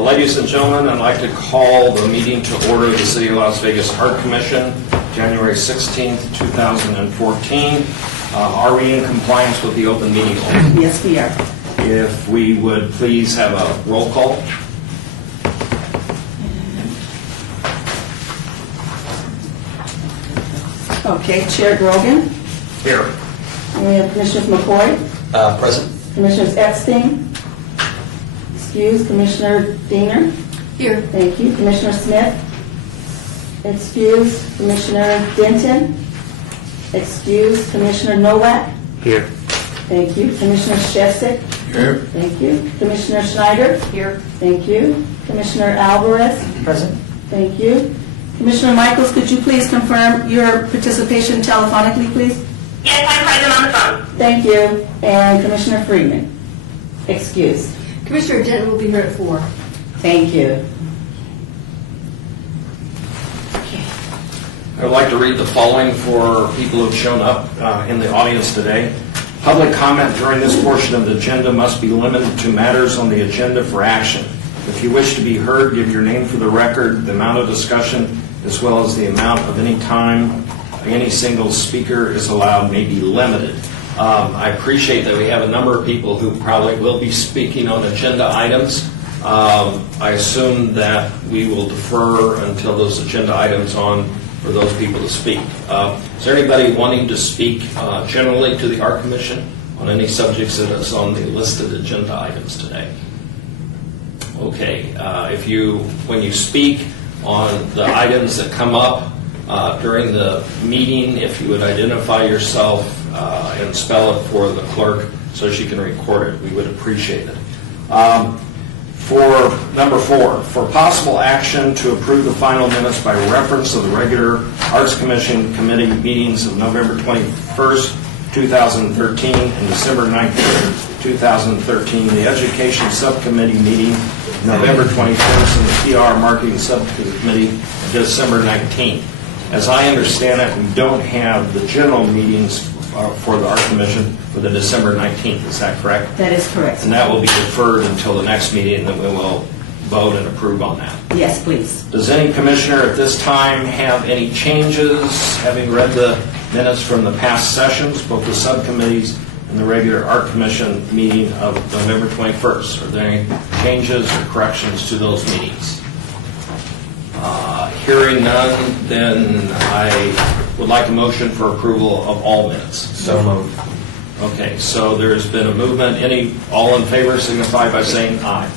Ladies and gentlemen, I'd like to call the meeting to order of the City of Las Vegas Art Commission, January 16th, 2014. Are we in compliance with the open meeting law? Yes, we are. If we would please have a roll call. Okay, Chair Grogan. Here. And we have Commissioners McCoy, Present. Commissioners Epstein, excuse, Commissioner Diener. Here. Thank you. Commissioner Smith, excuse, Commissioner Denton, excuse, Commissioner Nowak. Here. Thank you. Commissioner Shesik. Here. Thank you. Commissioner Schneider. Here. Thank you. Commissioner Alvarez. Present. Thank you. Commissioner Michaels, could you please confirm your participation telephonically, please? Yes, I'm present on the phone. Thank you. And Commissioner Freeman, excused. Commissioner Denton will be here at 4. Thank you. I would like to read the following for people who have shown up in the audience today. Public comment during this portion of the agenda must be limited to matters on the agenda for action. If you wish to be heard, give your name for the record. The amount of discussion, as well as the amount of any time any single speaker is allowed, may be limited. I appreciate that we have a number of people who probably will be speaking on agenda items. I assume that we will defer until those agenda items on for those people to speak. Is there anybody wanting to speak generally to the Art Commission on any subjects that is on the listed agenda items today? Okay, when you speak on the items that come up during the meeting, if you would identify yourself and spell it for the clerk so she can record it, we would appreciate it. For number 4, for possible action to approve the final minutes by reference to the regular Arts Commission committee meetings of November 21st, 2013 and December 19th, 2013, the Education Subcommittee meeting November 21st and the PR Marketing Subcommittee December 19th. As I understand it, we don't have the general meetings for the Art Commission for the December 19th. Is that correct? That is correct. And that will be deferred until the next meeting, and then we will vote and approve on that. Yes, please. Does any commissioner at this time have any changes, having read the minutes from the past sessions, both the subcommittees and the regular Art Commission meeting of November 21st? Are there any changes or corrections to those meetings? Hearing none, then I would like a motion for approval of all minutes. So moved. Okay, so there's been a movement. All in favor signify by saying aye.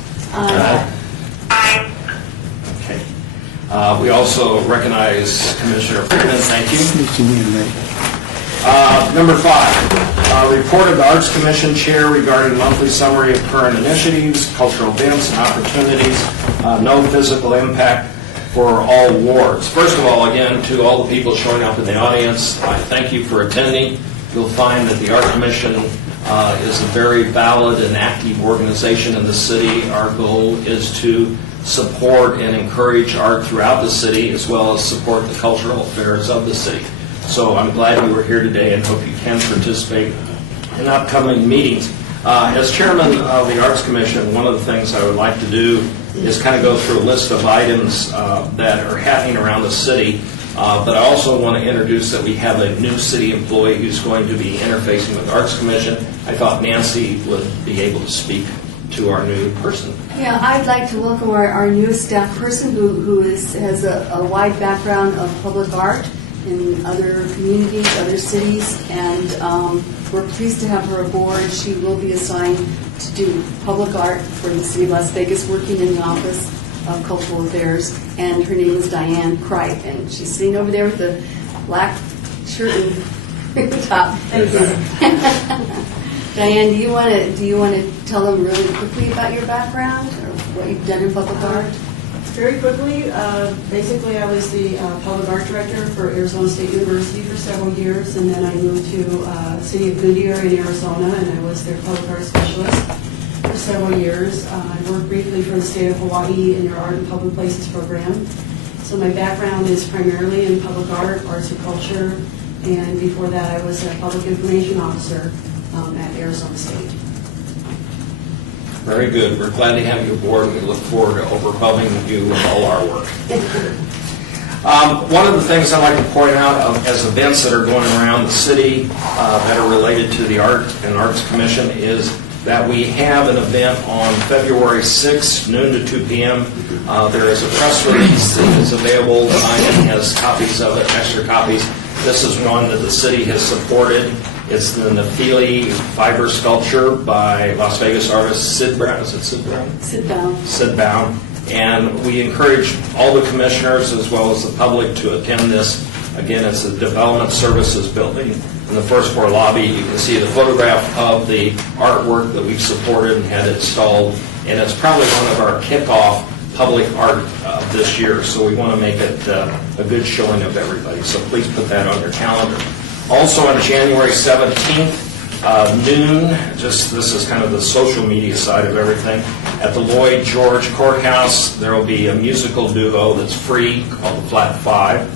Aye. Okay. We also recognize Commissioner Freeman. Thank you. Number 5, report of the Arts Commission Chair regarding monthly summary of current initiatives, cultural events, and opportunities. No physical impact for all wards. First of all, again, to all the people showing up in the audience, I thank you for attending. You'll find that the Art Commission is a very valid and active organization in the city. Our goal is to support and encourage art throughout the city, as well as support the cultural affairs of the city. So I'm glad you were here today and hope you can participate in upcoming meetings. As chairman of the Arts Commission, one of the things I would like to do is kind of go through a list of items that are happening around the city. But I also want to introduce that we have a new city employee who's going to be interfacing with the Arts Commission. I thought Nancy would be able to speak to our new person. Yeah, I'd like to welcome our newest staff person who has a wide background of public art in other communities, other cities, and we're pleased to have her aboard. She will be assigned to do public art for the City of Las Vegas, working in the Office of Cultural Affairs, and her name is Diane Kripe, and she's sitting over there with the black shirt and top. Thank you. Diane, do you want to tell them really quickly about your background or what you've done in public art? Very quickly, basically I was the public art director for Arizona State University for several years, and then I moved to City of Goodyear in Arizona, and I was their public art specialist for several years. I worked briefly for the state of Hawaii in their Art and Public Places program. So my background is primarily in public art, arts and culture, and before that I was a public information officer at Arizona State. Very good. We're glad to have you aboard. We look forward to overwhelming you with all our work. One of the things I'd like to point out as events that are going around the city that are related to the Art and Arts Commission is that we have an event on February 6th, noon to 2 p.m. There is a press release that is available. Ryan has copies of it, extra copies. This is one that the city has supported. It's the Nephili fiber sculpture by Las Vegas artist Sid Brown. Is it Sid Brown? Sit down. Sid Brown. And we encourage all the commissioners as well as the public to attend this. Again, it's a development services building. In the first floor lobby, you can see the photograph of the artwork that we've supported and had installed. And it's probably one of our kickoff public art this year. So we want to make it a good showing of everybody. So please put that on your calendar. Also on January 17th, noon, this is kind of the social media side of everything, at the Lloyd George Courthouse, there will be a musical duo that's free called the Flat Five.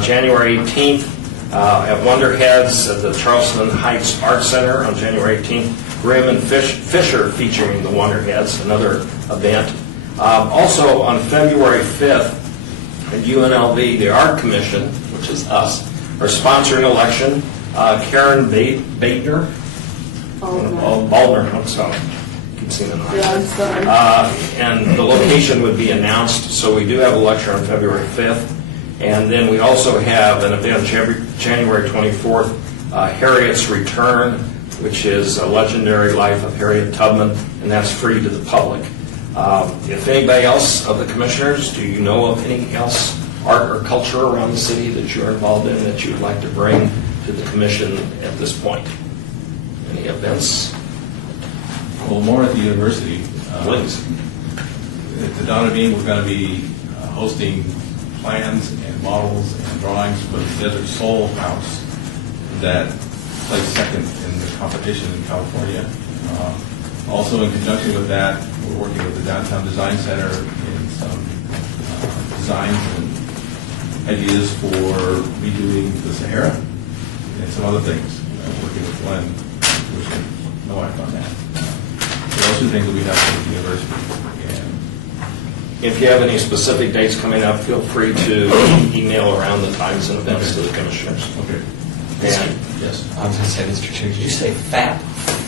January 18th, at Wonderheads at the Charleston Heights Art Center on January 18th, Grimm and Fisher featuring the Wonderheads, another event. Also on February 5th, at UNLV, the Art Commission, which is us, are sponsoring an election. Karen Baitner, Baldner, I'm sorry, I keep seeing it. Yeah, I'm sorry. And the location would be announced, so we do have a lecture on February 5th. And then we also have an event January 24th, Harriet's Return, which is a legendary life of Harriet Tubman, and that's free to the public. If anybody else of the commissioners, do you know of anything else, art or culture around the city that you're involved in that you'd like to bring to the commission at this point? Any events? Well, more at the university. Please. At the Donna Bean, we're going to be hosting plans and models and drawings for the Desert Soul House that placed second in the competition in California. Also, in conjunction with that, we're working with the Downtown Design Center in some designs and ideas for redoing the Sahara and some other things. Working with Glenn, which my wife on that. So those are things that we have at the university. And If you have any specific dates coming up, feel free to email around the times and events to the commissioners. okay. And Yes. I was going to say, Mr. Chair, did you say Fat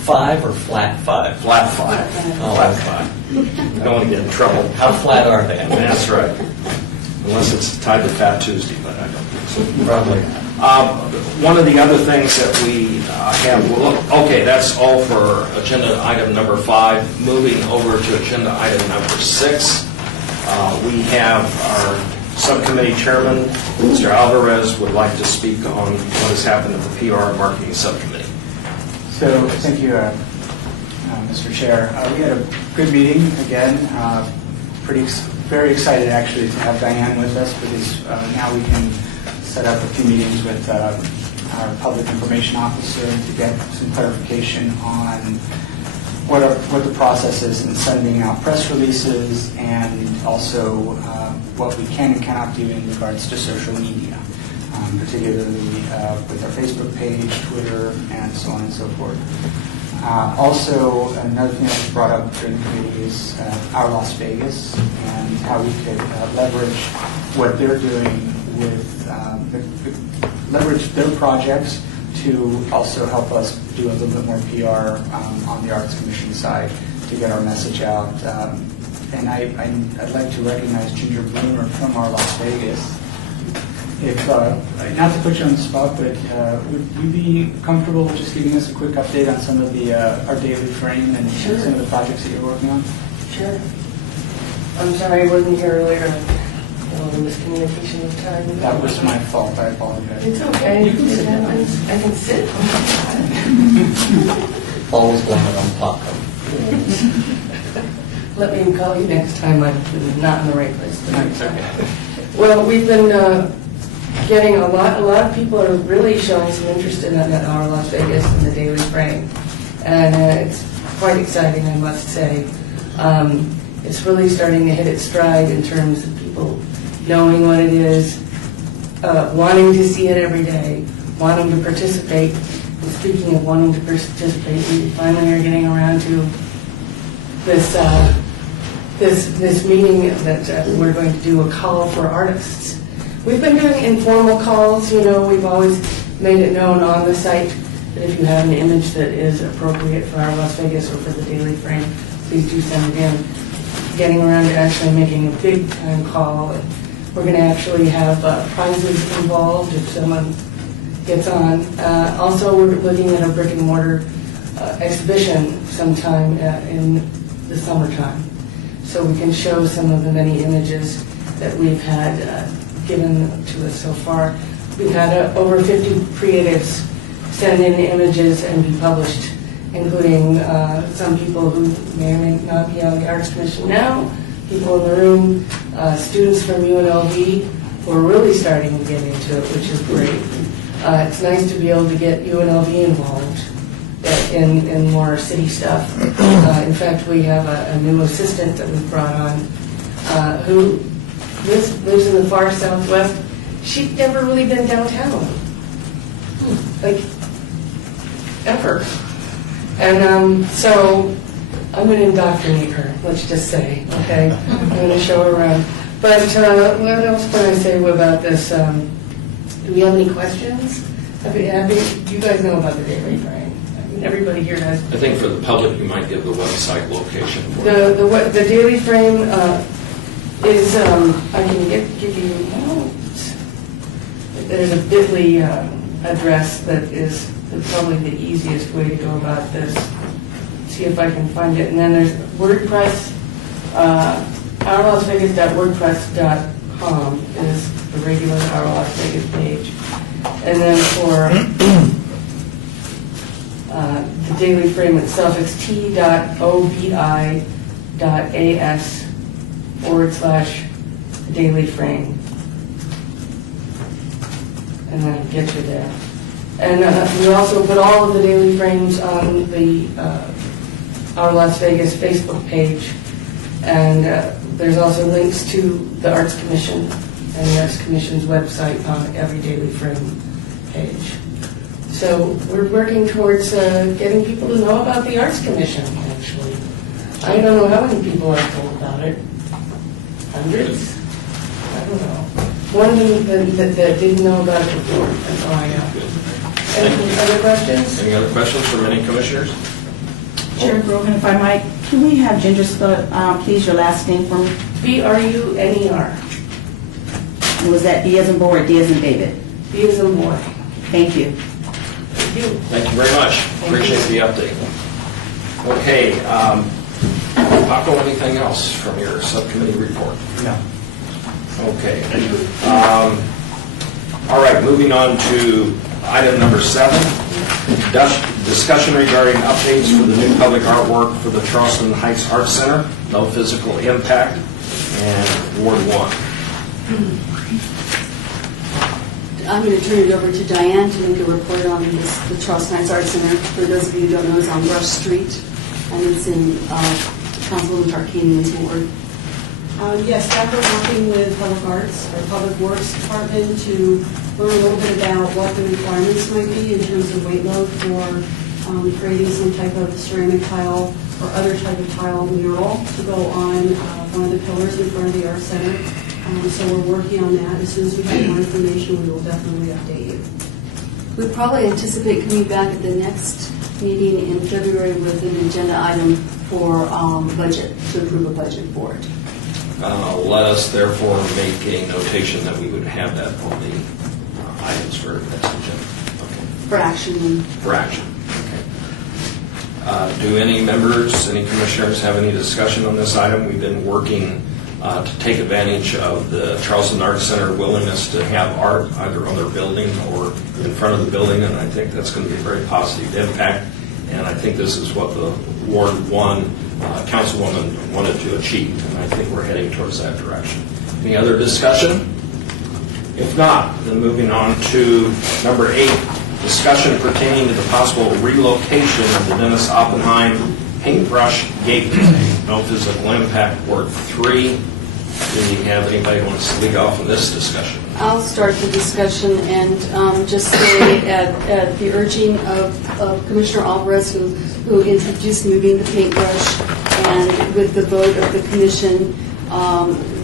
Five or Flat Five? Flat Five. Oh, Flat Five. I don't want to get in trouble. How flat are they? That's right. Unless it's tied to Fat Tuesday, but I don't think so. Probably. One of the other things that we have, okay, that's all for agenda item number 5. Moving over to agenda item number 6, we have our subcommittee chairman, Mr. Alvarez, would like to speak on what has happened at the PR and marketing subcommittee. So, thank you, Mr. Chair. We had a good meeting again. Very excited actually to have Diane with us because now we can set up a few meetings with our public information officer to get some clarification on what the process is in sending out press releases and also what we can and cannot do in regards to social media, particularly with our Facebook page, Twitter, and so on and so forth. Also, another thing that was brought up during the committee is our Las Vegas and how we could leverage what they're doing with leverage their projects to also help us do a little bit more PR on the Arts Commission side to get our message out. And I'd like to recognize Ginger Bloomer from our Las Vegas. If not to put you on the spot, but would you be comfortable just giving us a quick update on some of the our daily frame and Sure. some of the projects that you're working on? Sure. I'm sorry I wasn't here earlier. The miscommunication of time. That was my fault. I apologize. It's okay. You can sit down. I can sit. Always blame it on popcorn. Let me call you next time I'm not in the right place. That's okay. Well, we've been getting a lot of people are really showing some interest in that Our Las Vegas and the Daily Frame. And it's quite exciting, I must say. It's really starting to hit its stride in terms of people knowing what it is, wanting to see it every day, wanting to participate. And speaking of wanting to participate, we finally are getting around to this meeting that we're going to do a call for artists. We've been doing informal calls, we've always made it known on the site that if you have an image that is appropriate for our Las Vegas or for the Daily Frame, please do send it in. Getting around to actually making a big time call. We're going to actually have prizes involved if someone gets on. Also, we're looking at a brick and mortar exhibition sometime in the summertime, so we can show some of the many images that we've had given to us so far. We've had over 50 creatives send in images and be published, including some people who may or may not be on the Arts Commission now, people in the room, students from UNLV who are really starting to get into it, which is great. It's nice to be able to get UNLV involved in more city stuff. In fact, we have a new assistant that we brought on who lives in the far southwest. She'd never really been downtown, like ever. And so I'm going to indoctrinate her, let's just say, okay? I'm going to show her around. But what else can I say about this? Do we have any questions? Do you guys know about the Daily Frame? I mean, everybody here has. I think for the public, you might give the website location for it. The Daily Frame is, I can give you notes. There's a bit.ly address that is probably the easiest way to go about this. See if I can find it. And then there's WordPress, ourlasvegas.wordpress.com is the regular Our Las Vegas page. And then for the Daily Frame itself, it's t.obi.as/Daily Frame. And that'll get you there. And we also put all of the Daily Frames on the Our Las Vegas Facebook page. And there's also links to the Arts Commission and the Arts Commission's website on every Daily Frame page. So we're working towards getting people to know about the Arts Commission, actually. I don't know how many people are told about it. Hundreds? I don't know. One that didn't know about it before, that's all I know. Any other questions? Any other questions from any commissioners? Chair Grogan, if I might, can we have Ginger spell, please, your last name for me? B-R-U-N-E-R. And was that B as in boy or D as in David? B as in boy. Thank you. Thank you. Thank you very much. Appreciate the update. Okay, Paco, anything else from your subcommittee report? No. Okay. All right, moving on to item number 7, discussion regarding updates for the new public artwork for the Charleston Heights Arts Center, no physical impact, and Ward 1. I'm going to turn it over to Diane to make a report on the Charleston Heights Arts Center. For those of you who don't know, it's on Rush Street, and it's in Councilwoman Tarkanian's ward. Yes, staff are working with Public Arts, or Public Works Department, to learn a little bit about what the requirements might be in terms of weight load for creating some type of ceramic tile or other type of tile mural to go on one of the pillars in front of the Arts Center. So we're working on that. As soon as we have more information, we will definitely update you. We probably anticipate coming back at the next meeting in February with an agenda item for budget, to approve a budget for it. Let us therefore make a notation that we would have that on the items for next agenda. Okay. For action. For action. Okay. Do any members, any commissioners have any discussion on this item? We've been working to take advantage of the Charleston Arts Center willingness to have art either on their building or in front of the building, and I think that's going to be a very positive impact. And I think this is what the Ward 1 Councilwoman wanted to achieve, and I think we're heading towards that direction. Any other discussion? If not, then moving on to number 8, discussion pertaining to the possible relocation of the Dennis Oppenheim Paintbrush Gateway. No physical impact. Ward 3. Do we have anybody who wants to lead off in this discussion? I'll start the discussion and just say at the urging of Commissioner Alvarez, who introduced moving the paintbrush, and with the vote of the commission,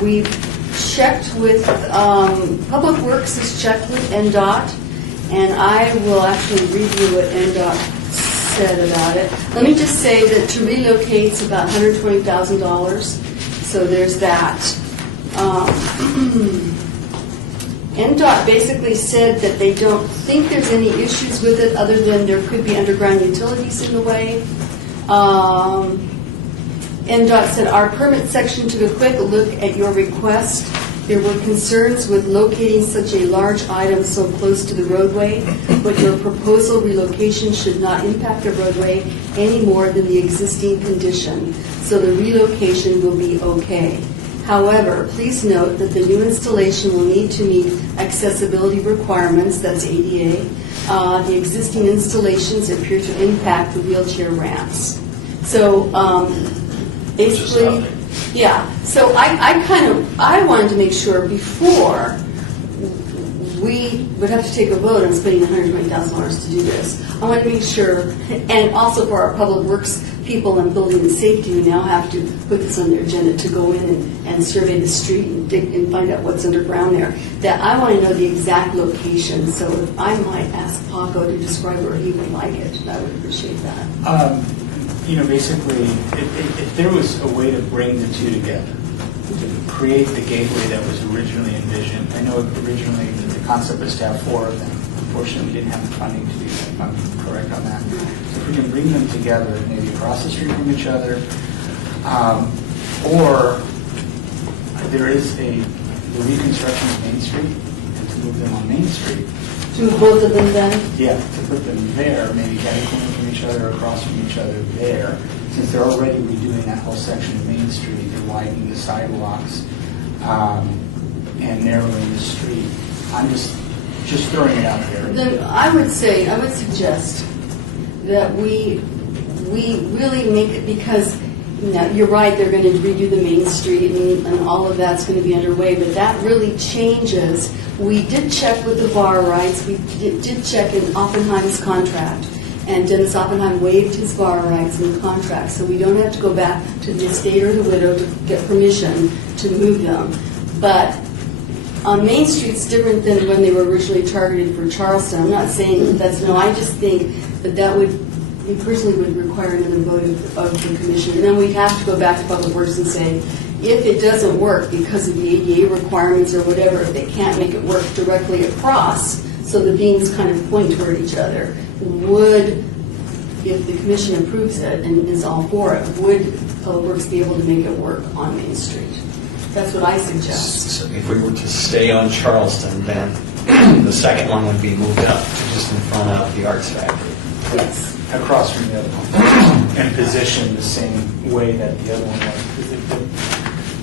we've checked with, Public Works has checked with NDOT, and I will actually review what NDOT said about it. Let me just say that to relocate is about $120,000, so there's that. NDOT basically said that they don't think there's any issues with it other than there could be underground utilities in the way. NDOT said our permit section took a quick look at your request. There were concerns with locating such a large item so close to the roadway, but your proposal relocation should not impact the roadway any more than the existing condition, so the relocation will be okay. However, please note that the new installation will need to meet accessibility requirements, that's ADA. The existing installations appear to impact the wheelchair ramps. So basically, yeah. So I wanted to make sure before we would have to take a vote on spending $120,000 to do this. I want to make sure, and also for our public works people and building and safety who now have to put this on their agenda to go in and survey the street and dig and find out what's underground there, that I want to know the exact location. So if I might ask Paco to describe where he would like it, I would appreciate that. Basically, if there was a way to bring the two together, to create the gateway that was originally envisioned, I know originally the concept was to have 4 of them. Unfortunately, we didn't have the funding to do that, if I'm correct on that. So if we can bring them together, maybe across the street from each other, or there is the reconstruction of Main Street, and to move them on Main Street. To move both of them then? Yeah, to put them there, maybe catty-corner from each other, across from each other there. Since they're already redoing that whole section of Main Street, they're widening the sidewalks and narrowing the street. I'm just throwing it out there. Then I would suggest that we really make it, because you're right, they're going to redo the Main Street and all of that's going to be underway, but that really changes. We did check with the bar rights. We did check in Oppenheim's contract, and Dennis Oppenheim waived his bar rights in the contract, so we don't have to go back to the estate or the widow to get permission to move them. But on Main Street, it's different than when they were originally targeted for Charleston. I'm not saying that that's no. I just think that would, we personally would require another vote of the commission. And then we'd have to go back to Public Works and say, if it doesn't work because of the ADA requirements or whatever, if they can't make it work directly across, so the beams kind of point toward each other, would, if the commission approves it and is all for it, would Public Works be able to make it work on Main Street? That's what I suggest. So if we were to stay on Charleston, then the second one would be moved up to just in front of the Arts Factory. Yes. Across from the other one, and positioned the same way that the other one was.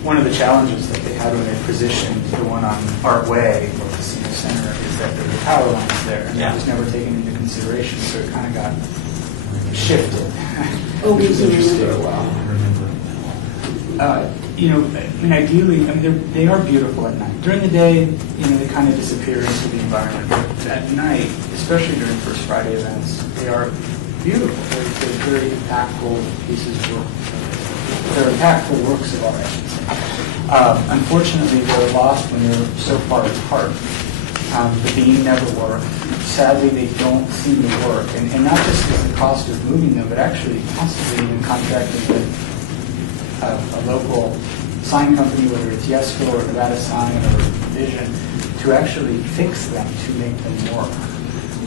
One of the challenges that they had when they positioned the one on Art Way or Casino Center is that there were power lines there, and that was never taken into consideration, so it kind of got shifted. Oh, we do remember well. Ideally, they are beautiful at night. During the day, they kind of disappear into the environment. But at night, especially during First Friday events, they are beautiful. They're very impactful pieces of work. They're impactful works of art, I should say. Unfortunately, they're lost when they're so far apart. The beam never worked. Sadly, they don't seem to work. And not just because the cost of moving them, but actually constantly even contracting with a local sign company, whether it's Yesco or Nevada Sign or Vision, to actually fix them, to make them work.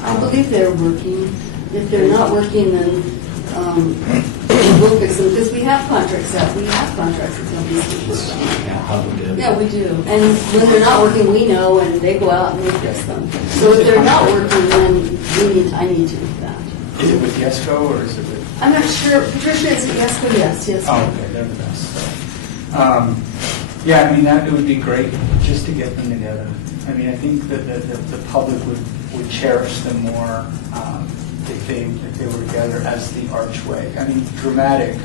I believe they're working. If they're not working, then we'll fix them, because we have contracts with companies to fix them. Yeah, we do. And when they're not working, we know, and they go out and we fix them. So if they're not working, then I need to do that. Is it with Yesco or is it with? I'm not sure. Patricia, is it Yesco? Yes. Oh, okay, they're the best. So, it would be great just to get them together. I think that the public would cherish them more if they were together as the archway. Dramatic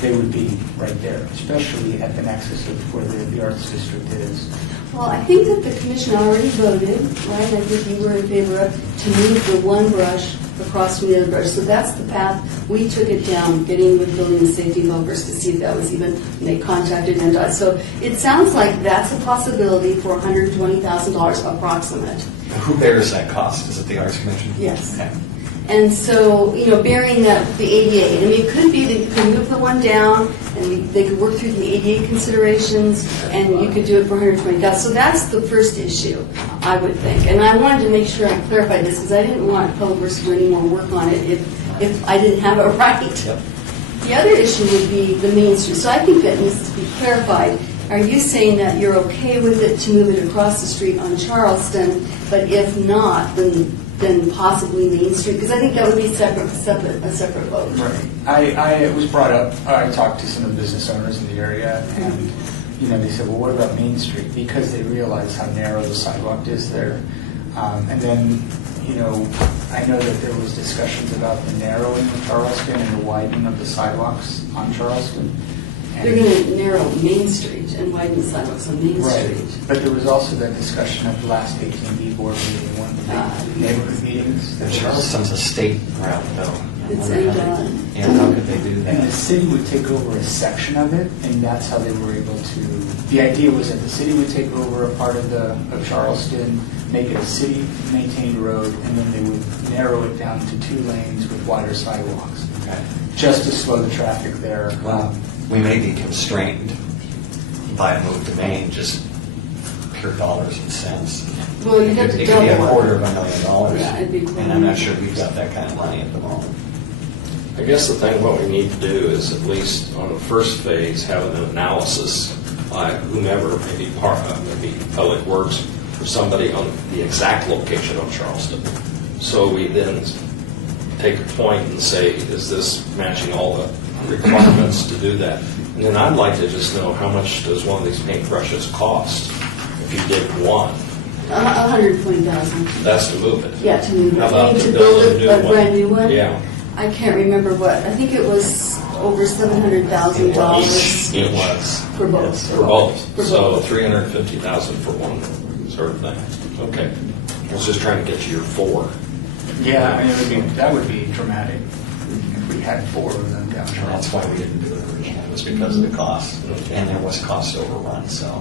they would be right there, especially at the nexus of where the Arts District is. Well, I think that the commission already voted, right? I think you were in favor of to move the one brush across from the other brush. So that's the path. We took it down, getting with building and safety folks to see if that was even, and they contacted NDOT. So it sounds like that's a possibility for $120,000 approximate. Who bears that cost? Is it the Arts Commission? Yes. Okay. And so, bearing that the ADA, I mean, it could be that you can move the one down, and they could work through the ADA considerations, and you could do it for $120,000. So that's the first issue, I would think. And I wanted to make sure I clarified this, because I didn't want Public Works to do any more work on it if I didn't have it right. Yep. The other issue would be the Main Street. So I think that needs to be clarified. Are you saying that you're okay with it to move it across the street on Charleston, but if not, then possibly Main Street? Because I think that would be a separate vote. Right. It was brought up, I talked to some of the business owners in the area, and, they said, well, what about Main Street? Because they realize how narrow the sidewalk is there. And then, I know that there was discussions about the narrowing of Charleston and the widening of the sidewalks on Charleston. They're going to narrow Main Street and widen the sidewalks on Main Right, Street. but there was also that discussion at the last AT&T board meeting, one of the neighborhood meetings. And Charleston's a state route, though. It's And how could they do And the that? city would take over a section of it, and that's how they were able to, the idea was that the city would take over a part of Charleston, make it a city-maintained road, and then they would narrow it down to 2 lanes with wider sidewalks, Okay. just to slow the traffic there. Well, we may be constrained by a move to Maine, just pure dollars and cents. Well, you'd have to It could be double it. $250,000. Yeah, it'd be cool. And I'm not sure we've got that kind of money at the moment. I guess the thing, what we need to do is at least on the first phase, have an analysis by whomever, maybe Public Works, or somebody on the exact location of Charleston. So we then take a point and say, is this matching all the requirements to do that? And then I'd like to just know how much does one of these paintbrushes cost if you did one? $120,000. That's to move it. Yeah, to move it. How about You mean to to build build a new a one? brand new one? Yeah. I can't remember what. I think it was over $700,000 It was. for both. For both, For so both. $350,000 for one sort of thing. Okay, I was just trying to get you your 4. Yeah, I mean, that would be dramatic if we had 4 of them down And Charleston. that's why we didn't do it originally, was because of the cost. And there was cost overrun, so.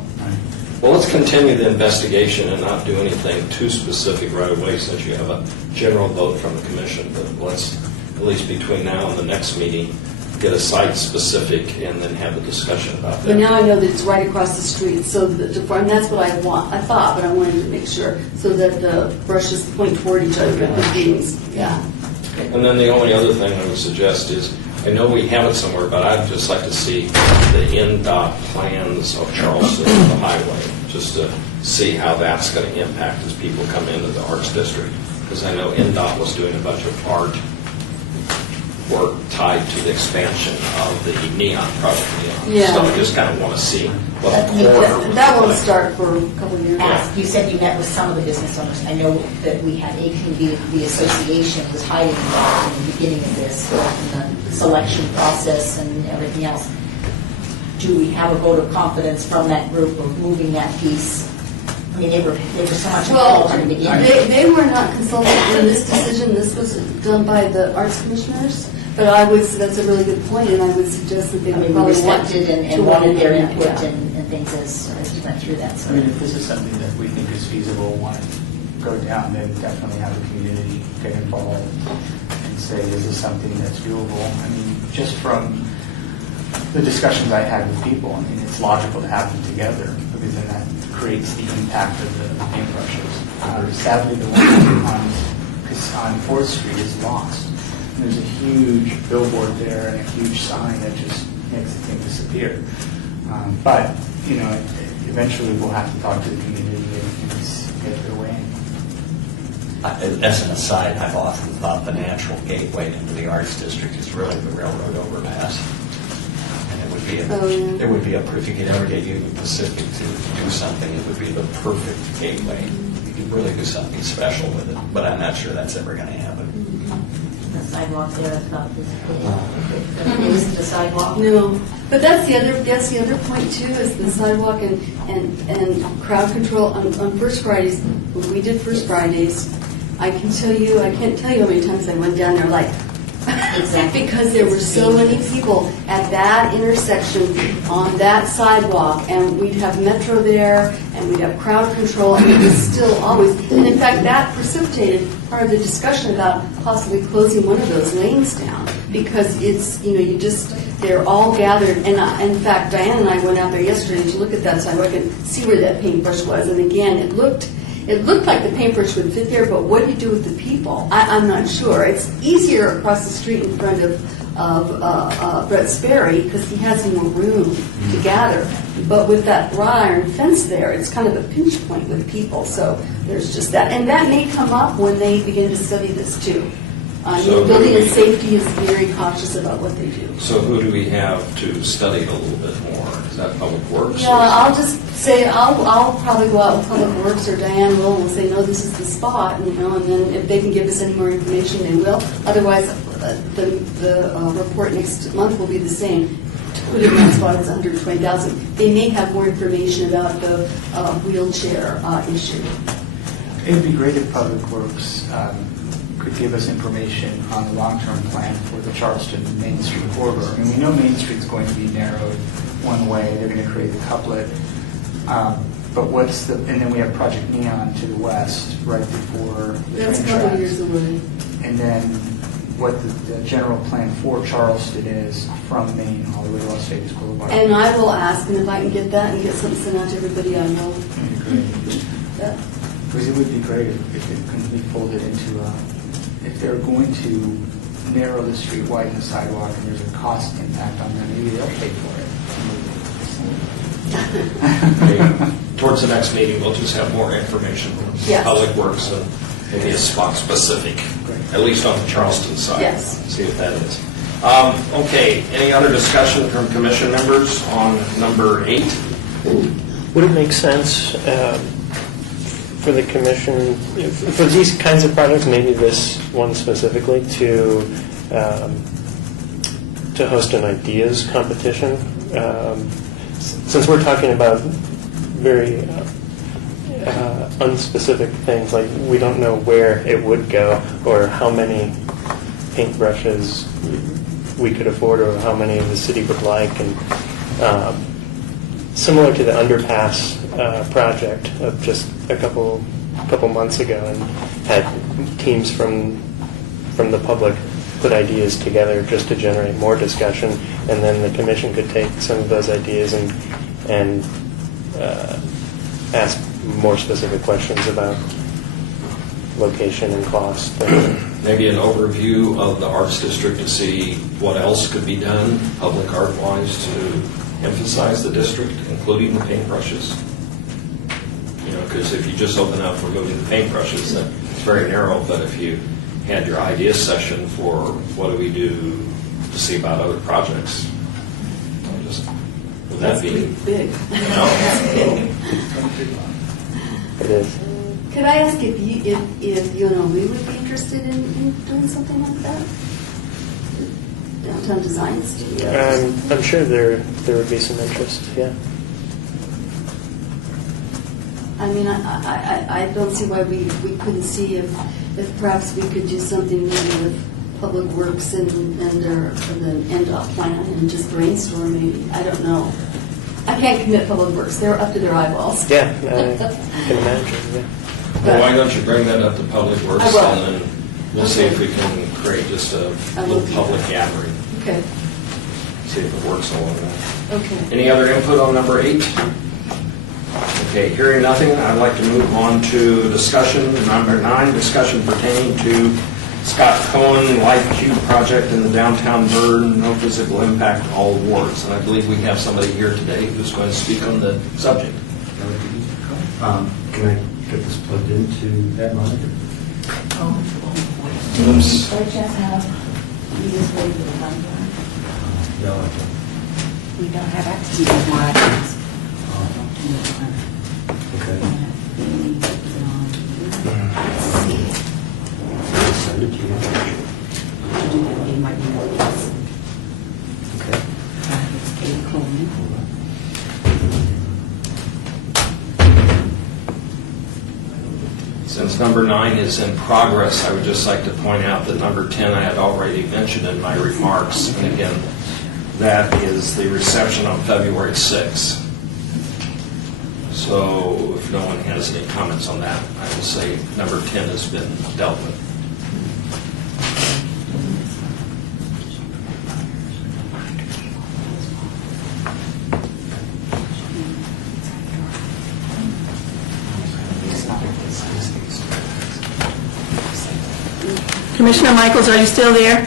Well, let's continue the investigation and not do anything too specific right away since you have a general vote from the commission. But let's, at least between now and the next meeting, get a site specific and then have a discussion about that. But now I know that it's right across the street, so that and that's what I want. I thought, but I wanted to make sure, so that the brushes point toward each other at the beams. Yeah. And then the only other thing I would suggest is, I know we have it somewhere, but I'd just like to see the NDOT plans of Charleston, the highway, just to see how that's going to impact as people come into the Arts District. Because I know NDOT was doing a bunch of art work tied to the expansion of the neon project. Yeah. So I just kind of want to see what the corridor. That won't start for a couple of years. You said you met with some of the business owners. I know that we had the association was highly involved in the beginning of this, in the selection process and everything else. Do we have a vote of confidence from that group of moving that piece? I mean, they were so much Well, involved in the beginning. they were not consulted in this decision. This was done by the arts commissioners. But that's a really good point, and I would suggest that they I would mean, we probably respected want to and wanted their weigh in, input yeah. and things as we went through that. I So. mean, if this is something that we think is feasible, want to go down, then definitely have the community get involved and say, is this something that's doable? I mean, just from the discussions I had with people, I mean, it's logical to have them together because then that creates the impact of the paintbrushes. Sadly, the one on 4th Street is lost. And there's a huge billboard there and a huge sign that just makes the thing disappear. But, eventually we'll have to talk to the community and get their way in. As an aside, I've often thought the natural gateway into the Arts District is really the railroad overpass. And it would be, it would be if you could ever get Union Pacific to do something, it would be the perfect gateway. You could really do something special with it, but I'm not sure that's ever going to happen. sidewalk there, it's about this big. Is the sidewalk? No, but that's the other point too, is the sidewalk and crowd control on First Fridays. When we did First Fridays, I can't tell you how many times I went down there like, Exactly. because there were so many people at that intersection on that sidewalk, and we'd have Metro there, and we'd have crowd control, and it was still always, and in fact, that precipitated part of the discussion about possibly closing one of those lanes down, because it's, they're all gathered, and in fact, Diane and I went out there yesterday to look at that sidewalk and see where that paintbrush was, and again, it looked like the paintbrush would fit there, but what do you do with the people? I'm not sure. It's easier across the street in front of Brett Sperry because he has more room to gather. But with that wrought iron fence there, it's kind of a pinch point with people. So there's just that. And that may come up when they begin to study this too. Building and safety is very cautious about what they do. So who do we have to study it a little bit more? Is that Public Works? Yeah, I'll just say, I'll probably go out with Public Works, or Diane will, and we'll say, no, this is the spot, and then if they can give us any more information, they will. Otherwise, the report next month will be the same. To put it in that spot is 120,000. They may have more information about the wheelchair issue. It'd be great if Public Works could give us information on the long-term plan for the Charleston Main Street corridor. I mean, we know Main Street's going to be narrowed one way. They're going to create the couplet. But and then we have Project Neon to the west, right before the That's a train couple tracks. years away. And then what the general plan for Charleston is from Maine all the way to Las Vegas Boulevard. And I will ask, and if I can get that and get something sent out to everybody I know. It'd be great. Yeah. Because it would be great if it could be folded into if they're going to narrow the street, widen the sidewalk, and there's a cost impact on them, maybe they'll pay for it. Towards the next meeting, we'll just have more information from Yes. Public Works and maybe a spot specific, at least on the Charleston side. Yes. See what that is. Okay, any other discussion from commission members on number 8? Would it make sense for the commission, for these kinds of projects, maybe this one specifically, to host an ideas competition? Since we're talking about very unspecific things, like we don't know where it would go or how many paintbrushes we could afford or how many the city would like, and similar to the underpass project of just a couple months ago, and had teams from the public put ideas together just to generate more discussion, and then the commission could take some of those ideas and ask more specific questions about location and cost. Maybe an overview of the Arts District to see what else could be done, public art-wise, to emphasize the district, including the paintbrushes. Because if you just open up for removing the paintbrushes, then it's very narrow, but if you had your idea session for what do we do to see about other projects, would that That's be... pretty big. It is. Could I ask if we would be interested in doing something like that? Downtown Design Studio? I'm sure there would be some interest, yeah. I mean, I don't see why we couldn't see if perhaps we could do something maybe with Public Works and the NDOT plan and just brainstorm maybe. I don't know. I can't commit Public Works. They're up to their eyeballs. Yeah, I can imagine, yeah. Well, why don't you bring that up to Public Works, I will. and then we'll see if we can create just a little public gathering, Okay. see if it works along that. Okay. Any other input on number 8? Okay, hearing nothing, I'd like to move on to discussion, number 9, discussion pertaining to Scott Cohen Life Cube project in the downtown Burn, no physical impact, all wards. And I believe we have somebody here today who's going to speak on the subject. Can I get this plugged into that monitor? Oops. Or just have, we just wait for the fund drive. No, I don't. We don't have access to these monitors. Okay. Send it to you. Since number 9 is in progress, I would just like to point out that number 10 I had already mentioned in my remarks. And again, that is the reception on February 6th. So if no one has any comments on that, I will say number 10 has been dealt with. Commissioner Michaels, are you still there?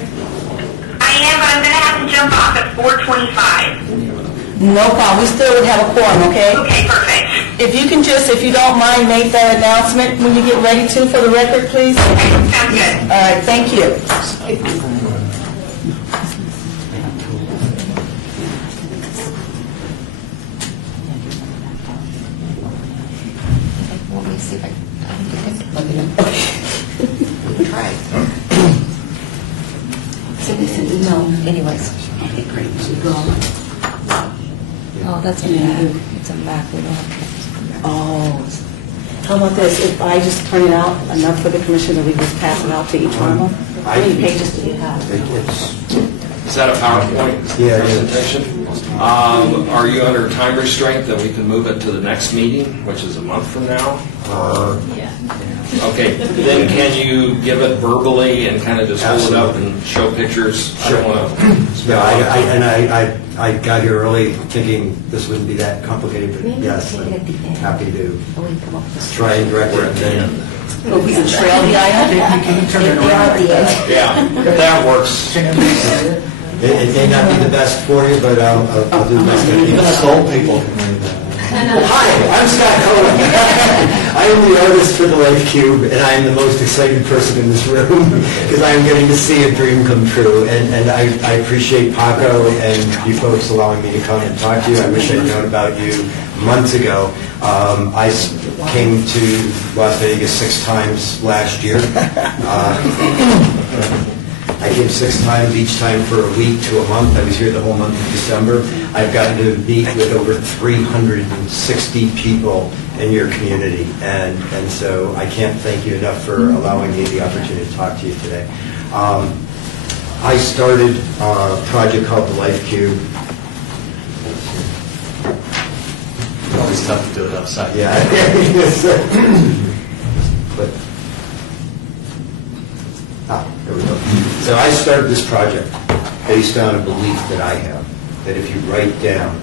I am, but I'm going to have to jump off at 4:25. No problem. We still would have a quorum, okay? Okay, perfect. If you can just, if you don't mind, make that announcement when you get ready to for the record, please. Okay, sounds good. All right, thank you. Let me see if I can try. Send us an email anyways. Okay, great. Oh, that's a Mac. It's a Mac. We don't have. Oh, how about this, if I just print it out, enough for the commission, that we just pass it out to each one of them? How many pages do you have? Is that a PowerPoint presentation? Are you under time restraint that we can move it to the next meeting, which is a month from now? Yeah. Okay, then can you give it verbally and kind of just hold it up and show pictures? I don't want to. Yeah, I got here early thinking this wouldn't be that complicated, but yes, I'm happy to try and direct it. Oh, we can trail the item? Can you turn it around? Yeah, if that works. It may not be the best for you, but I'll do my best. Even us old people can read that. Hi, I'm Scott Cohen. I am the artist for the Life Cube, and I am the most excited person in this room because I am getting to see a dream come true. And I appreciate Paco and you folks allowing me to come and talk to you. I wish I'd known about you months ago. I came to Las Vegas 6 times last year. I came 6 times, each time for a week to a month. I was here the whole month of December. I've gotten to meet with over 360 people in your community, and so I can't thank you enough for allowing me the opportunity to talk to you today. I started a project called the Life Cube. It's always tough to do it upside down. Yeah. But, there we go. So I started this project based on a belief that I have, that if you write down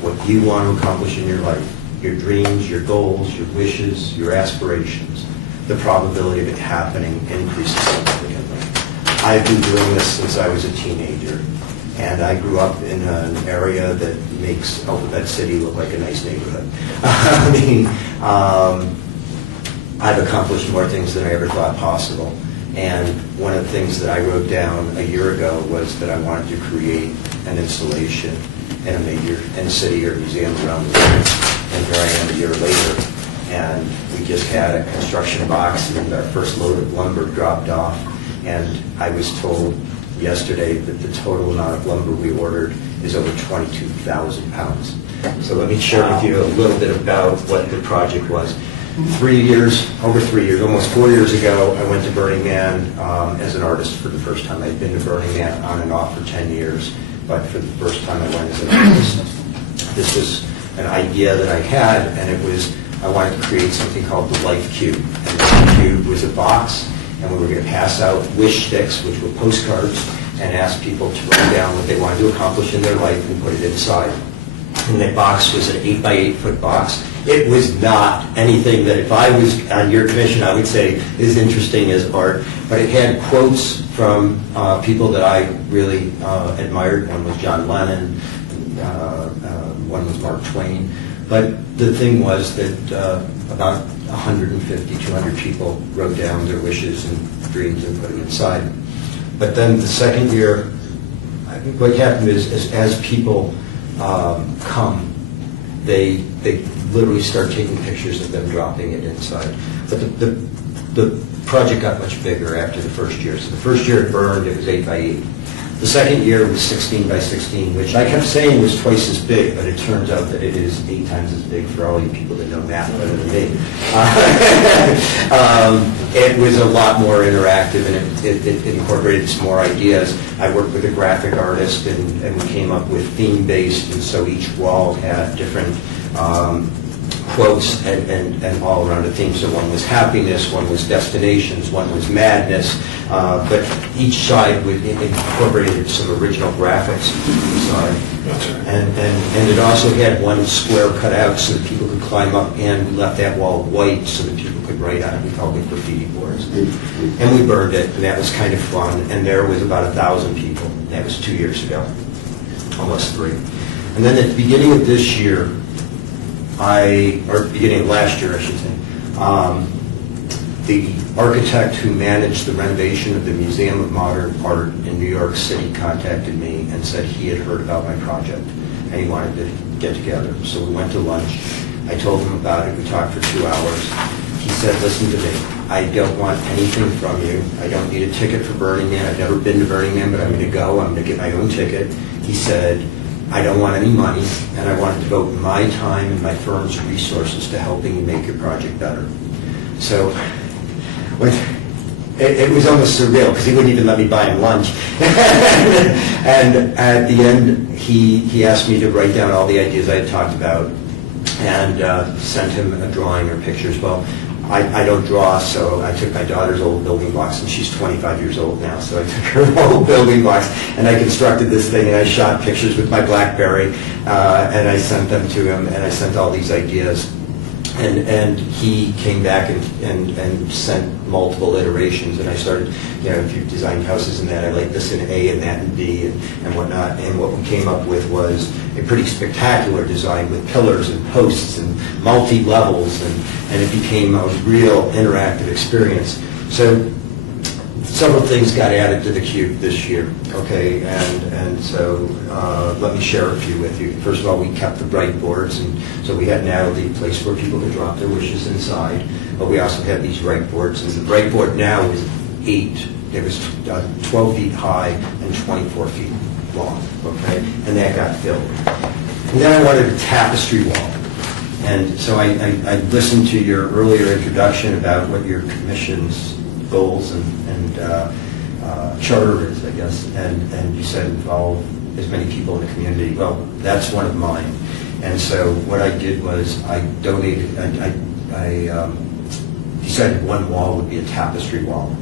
what you want to accomplish in your life, your dreams, your goals, your wishes, your aspirations, the probability of it happening increases significantly. I've been doing this since I was a teenager, and I grew up in an area that makes Alphabet City look like a nice neighborhood. I mean, I've accomplished more things than I ever thought possible. And one of the things that I wrote down a year ago was that I wanted to create an installation in a city or museum around the world. And here I am a year later, and we just had a construction box and our first load of lumber dropped off. And I was told yesterday that the total amount of lumber we ordered is over 22,000 pounds. So let me share with you a little bit about what the project was. Over 3 years, almost 4 years ago, I went to Burning Man as an artist for the first time. I'd been to Burning Man on and off for 10 years, but for the first time I went as an artist. This was an idea that I had, and it was, I wanted to create something called the Life Cube. And the Life Cube was a box, and we were going to pass out wish sticks, which were postcards, and ask people to write down what they wanted to accomplish in their life and put it inside. And that box was an 8 by 8 foot box. It was not anything that if I was on your commission, I would say is interesting as art, but it had quotes from people that I really admired. One was John Lennon, one was Mark Twain. But the thing was that about 150, 200 people wrote down their wishes and dreams and put them inside. But then the second year, I think what happened is as people come, they literally start taking pictures of them dropping it inside. But the project got much bigger after the first year. So the first year it burned, it was 8 by 8. The second year was 16 by 16, which I kept saying was twice as big, but it turns out that it is 8 times as big for all you people that know math better than me. It was a lot more interactive, and it incorporated some more ideas. I worked with a graphic artist, and we came up with theme-based, and so each wall had different quotes and all around a theme. So one was happiness, one was destinations, one was madness, but each side incorporated some original graphics inside. And it also had one square cut out so that people could climb up, and we left that wall white so that people could write on it. We called it graffiti boards. And we burned it, and that was kind of fun. And there was about 1,000 people. That was 2 years ago, almost 3. And then at the beginning of this year, or beginning of last year, I should say, the architect who managed the renovation of the Museum of Modern Art in New York City contacted me and said he had heard about my project and he wanted to get together. So we went to lunch. I told him about it. We talked for 2 hours. He said, listen to me. I don't want anything from you. I don't need a ticket for Burning Man. I've never been to Burning Man, but I'm going to go. I'm going to get my own ticket. He said, I don't want any money, and I want to devote my time and my firm's resources to helping you make your project better. So it was almost surreal, because he wouldn't even let me buy him lunch. And at the end, he asked me to write down all the ideas I had talked about and sent him a drawing or pictures. Well, I don't draw, so I took my daughter's old building blocks, and she's 25 years old now, so I took her old building blocks, and I constructed this thing, and I shot pictures with my BlackBerry, and I sent them to him, and I sent all these ideas. And he came back and sent multiple iterations, and I started, if you've designed houses and that, I like this in A and that in B and whatnot. And what we came up with was a pretty spectacular design with pillars and posts and multi-levels, and it became a real interactive experience. So several things got added to the cube this year, okay, and so let me share a few with you. First of all, we kept the bright boards, and so we had now the place where people could drop their wishes inside, but we also had these bright boards, and the bright board now is 8. It was 12 feet high and 24 feet long, okay, and that got filled. And then I wanted a tapestry wall. And so I listened to your earlier introduction about what your commission's goals and charter is, I guess, and you said involve as many people in the community. Well, that's one of mine. And so what I did was I donated, I decided one wall would be a tapestry wall.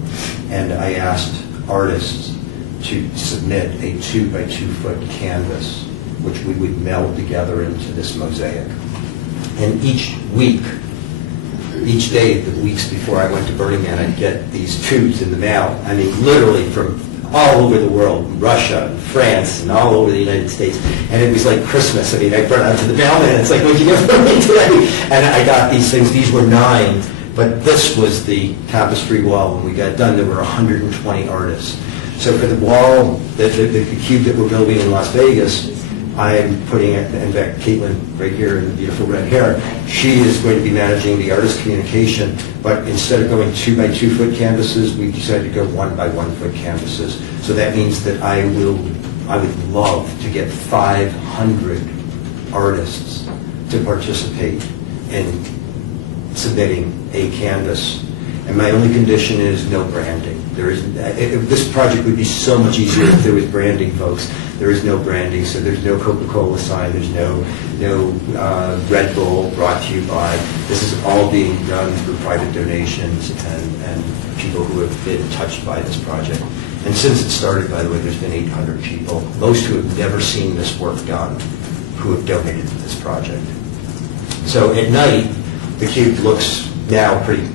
And I asked artists to submit a 2 by 2 foot canvas, which we would meld together into this mosaic. And each week, each day, the weeks before I went to Burning Man, I'd get these tubes in the mail. I mean, literally from all over the world, Russia, and France, and all over the United States. And it was like Christmas. I mean, I brought out to the mailman, and it's like, what'd you get for me today? And I got these things. These were 9, but this was the tapestry wall. When we got done, there were 120 artists. So for the wall, the cube that we're building in Las Vegas, I am putting it, in fact, Caitlin, right here in the beautiful red hair, she is going to be managing the artist communication, but instead of going 2 by 2 foot canvases, we decided to go 1 by 1 foot canvases. So that means that I would love to get 500 artists to participate in submitting a canvas. And my only condition is no branding. This project would be so much easier if there was branding, folks. There is no branding, so there's no Coca-Cola sign, there's no Red Bull brought to you by. This is all being done through private donations and people who have been touched by this project. And since it started, by the way, there's been 800 people, most who have never seen this work done, who have donated to this project. So at night, the cube looks now pretty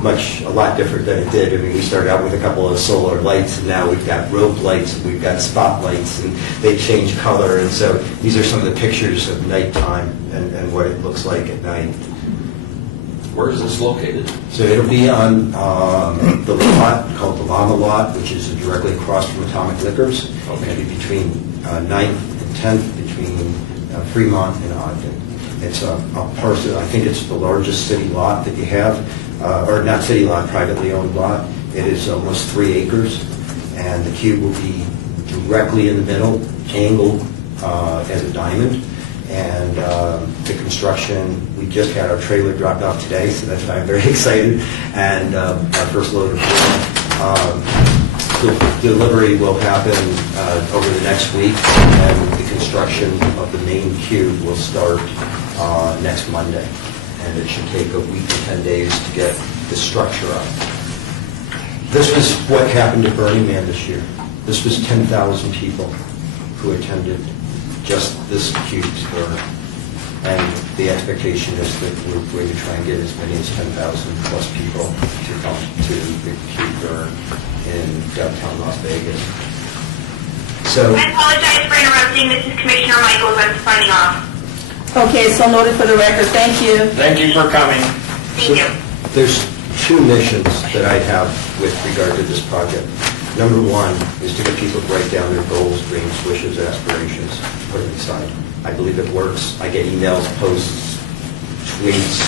much a lot different than it did. I mean, we started out with a couple of solar lights, and now we've got rope lights, and we've got spotlights, and they change color. And so these are some of the pictures of nighttime and what it looks like at night. Where is this located? So it'll be on the lot called the Llama Lot, which is directly across from Atomic Liquors. Okay. It'll be between 9th and 10th, between Fremont and Ogden. It's a parcel. I think it's the largest city lot that you have. Or not city lot, privately owned lot. It is almost 3 acres, and the cube will be directly in the middle, angled as a diamond. And the construction, we just had our trailer dropped off today, so that's why I'm very excited. And our first load of the delivery will happen over the next week, and the construction of the main cube will start next Monday. And it should take a week to 10 days to get the structure up. This was what happened at Burning Man this year. This was 10,000 people who attended just this cube's burn. And the expectation is that we're going to try and get as many as 10,000 plus people to come to the cube burn in downtown Las Vegas. So I apologize for interrupting. This is Commissioner Michaels. I'm signing off. Okay, so noted for the record. Thank you. Thank you for coming. Thank you. there's two missions that I have with regard to this project. Number one is to get people to write down their goals, dreams, wishes, aspirations, put it aside. I believe it works. I get emails, posts, tweets,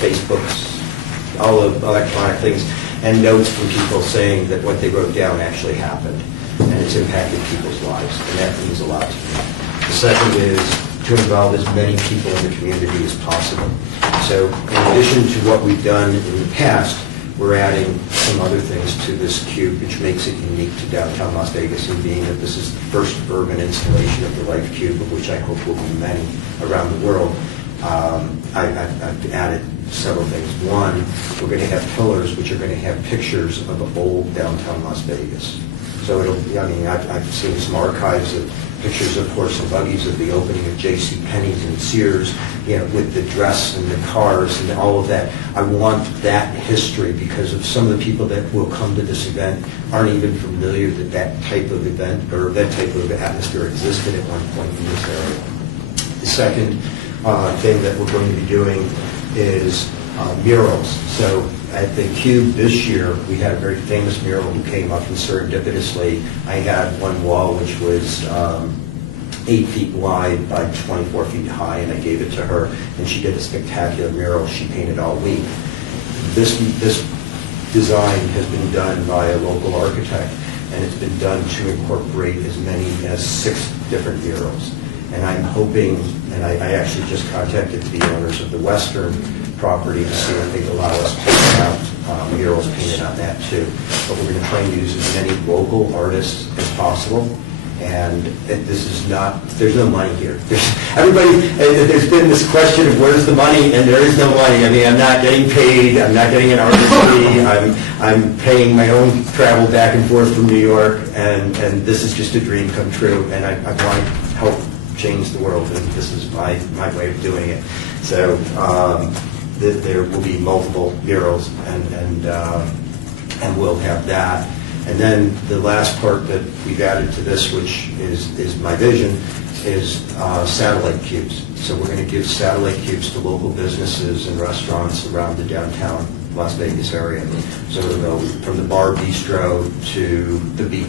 Facebooks, all of electronic things, and notes from people saying that what they wrote down actually happened, and it's impacted people's lives, and that means a lot to me. The second is to involve as many people in the community as possible. So in addition to what we've done in the past, we're adding some other things to this cube, which makes it unique to downtown Las Vegas, and being that this is the first urban installation of the Life Cube, of which I hope will be many around the world. I've added several things. One, we're going to have pillars which are going to have pictures of old downtown Las Vegas. So it'll, I mean, I've seen some archives of pictures of horse and buggies of the opening of J.C. Penney's and Sears, you know, with the dress and the cars and all of that. I want that history because of some of the people that will come to this event aren't even familiar that that type of event or that type of atmosphere existed at one point in this area. The second thing that we're going to be doing is murals. So at the Cube this year, we had a very famous mural who came up, and serendipitously, I had one wall which was 8 feet wide by 24 feet high, and I gave it to her, and she did a spectacular mural she painted all week. This design has been done by a local architect, and it's been done to incorporate as many as 6 different murals. And I'm hoping, and I actually just contacted the owners of the Western property to see if they'd allow us to have murals painted on that too. But we're going to try and use as many local artists as possible. And this is not, there's no money here. There's been this question of where's the money, and there is no money. I mean, I'm not getting paid, I'm not getting an artist fee, I'm paying my own travel back and forth from New York, and this is just a dream come true, and I want to help change the world, and this is my way of doing it. So there will be multiple murals, and we'll have that. And then the last part that we've added to this, which is my vision, is satellite cubes. So we're going to give satellite cubes to local businesses and restaurants around the downtown Las Vegas area. So it'll go from the Bar Bistro to the Beat.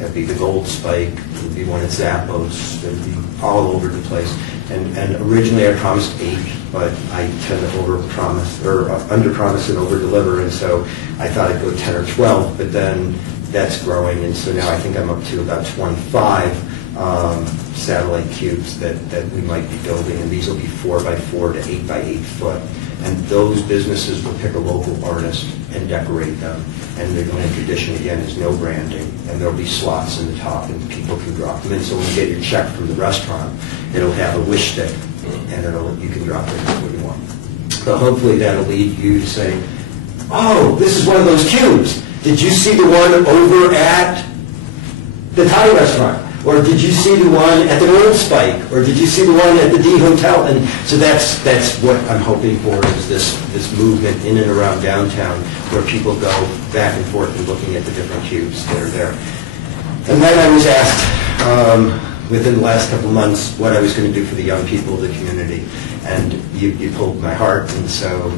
It'll be the Gold Spike, it'll be one at Zappos, it'll be all over the place. And originally I promised 8, but I tend to over-promise, or under-promise and over-deliver, and so I thought I'd go 10 or 12, but then that's growing, and so now I think I'm up to about 25 satellite cubes that we might be building, and these will be 4 by 4 to 8 by 8 foot. And those businesses will pick a local artist and decorate them. And the only tradition, again, is no branding. And there'll be slots in the top, and people can drop them in. So when you get your check from the restaurant, it'll have a wish stick, and you can drop it what you want. So hopefully that'll lead you to say, oh, this is one of those cubes. Did you see the one over at the Thai restaurant? Or did you see the one at the Gold Spike? Or did you see the one at the D Hotel? And so that's what I'm hoping for, is this movement in and around downtown where people go back and forth and looking at the different cubes that are there. And then I was asked within the last couple of months what I was going to do for the young people of the community. And you pulled my heart, and so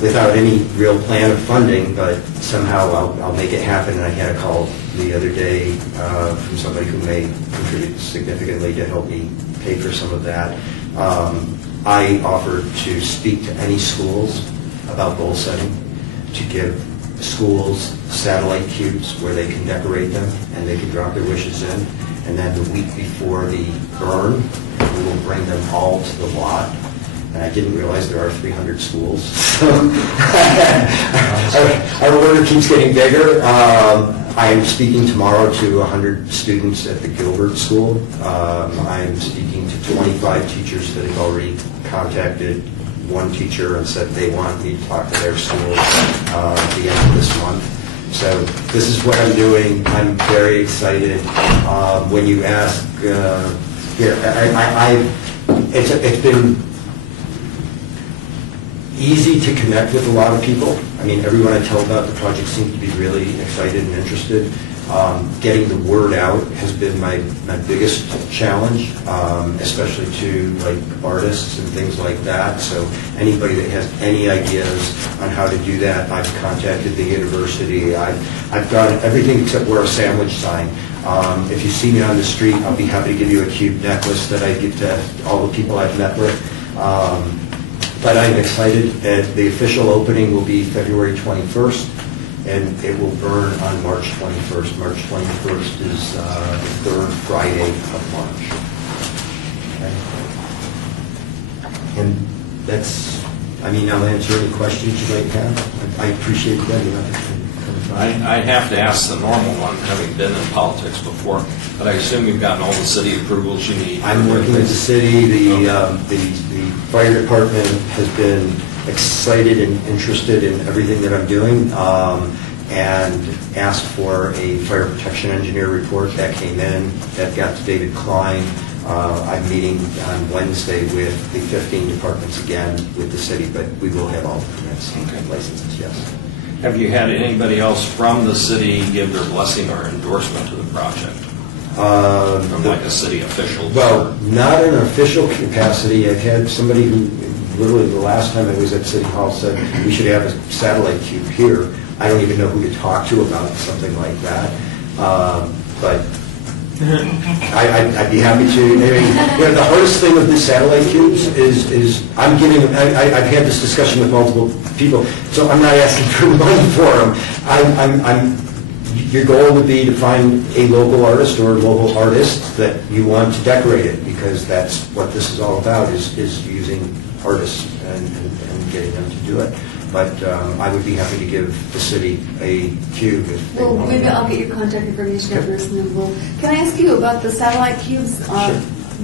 without any real plan of funding, but somehow I'll make it happen. And I had a call the other day from somebody who may contribute significantly to help me pay for some of that. I offered to speak to any schools about goal setting, to give schools satellite cubes where they can decorate them and they can drop their wishes in. And then the week before the burn, we will bring them all to the lot. And I didn't realize there are 300 schools. So our order keeps getting bigger. I am speaking tomorrow to 100 students at the Gilbert School. I'm speaking to 25 teachers that have already contacted one teacher and said they want me to talk to their school at the end of this month. So this is what I'm doing. I'm very excited. When you ask, it's been easy to connect with a lot of people. I mean, everyone I tell about the project seems to be really excited and interested. Getting the word out has been my biggest challenge, especially to like artists and things like that. So anybody that has any ideas on how to do that, I've contacted the university. I've done everything except wear a sandwich sign. If you see me on the street, I'll be happy to give you a cube necklace that I give to all the people I've met with. But I'm excited. The official opening will be February 21st, and it will burn on March 21st. March 21st is the third Friday of March. Okay. And that's, I mean, I'll answer any questions you might have. I appreciate the opportunity. I have to ask the normal one, having been in politics before, but I assume you've gotten all the city approvals you need. I'm working with the city. The fire department has been excited and interested in everything that I'm doing, and asked for a fire protection engineer report. That came in. That got to David Klein. I'm meeting on Wednesday with the 15 departments again with the city, but we will have all the permits and licenses, yes. Have you had anybody else from the city give their blessing or endorsement to the project? From like a city official? Well, not in an official capacity. I've had somebody who, literally the last time I was at City Hall, said we should have a satellite cube here. I don't even know who to talk to about something like that. But I'd be happy to. I mean, the hardest thing with the satellite cubes is I've had this discussion with multiple people, so I'm not asking for money for them. Your goal would be to find a local artist or local artists that you want to decorate it, because that's what this is all about, is using artists and getting them to do it. But I would be happy to give the city a cube if they Well, want. maybe I'll get your contact information first, and then we'll. Can I ask you about the satellite cubes? Sure.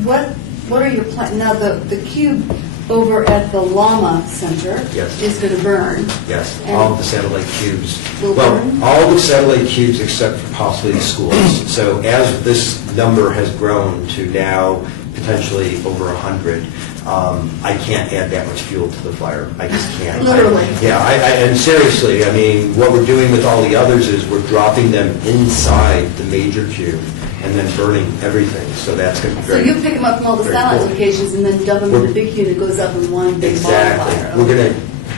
What are your plans? Now, the cube over at the Llama Center Yes. is going to burn. Yes, And- all of the satellite cubes. Will Well, burn? all the satellite cubes except for possibly the schools. So as this number has grown to now potentially over 100, I can't add that much fuel to the fire. I just can't. Literally. And seriously, I mean, what we're doing with all the others is we're dropping them inside the major cube and then burning everything. So that's going to be So very... you pick them up from all the very satellite cool. locations and then dump them in the big cube that goes up in one big Exactly. bonfire.